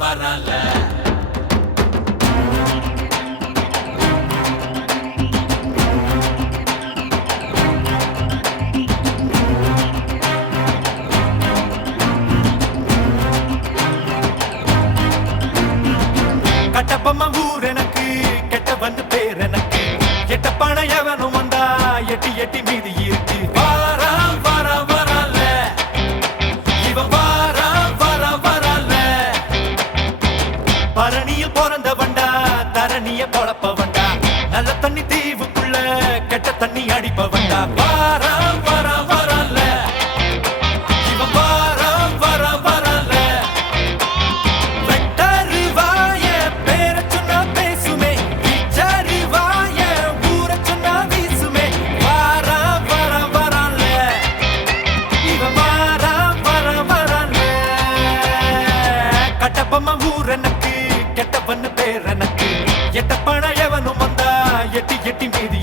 வரல கட்டப்பம்மா ஊர் எனக்கு கெட்டவன் பேர் எனக்கு எட்ட பணம் எவனும் வந்தா எட்டி எட்டி மீதி இருக்கு வாரா வர வரல இவன் வாரா வர வரல பரணியில் பிறந்த வண்டா தரணிய பொழப்ப வண்டா நல்ல தண்ணி தீவுக்குள்ள கெட்ட தண்ணி அடிப்ப வண்டா வாரா வர வரல இவன் வாரா வர வரல வெட்டருவாய பேர சொன்னா பேசுமே விச்சருவாய ஊர சொன்னா வீசுமே வாரா வர வரல இவன் வாரா வர வரல கட்டப்பம்மா ஊர் எனக்கு கெட்டவன் பேர் எனக்கு எட்ட பணம் எவனும் வந்தா எட்டி எட்டி மீதி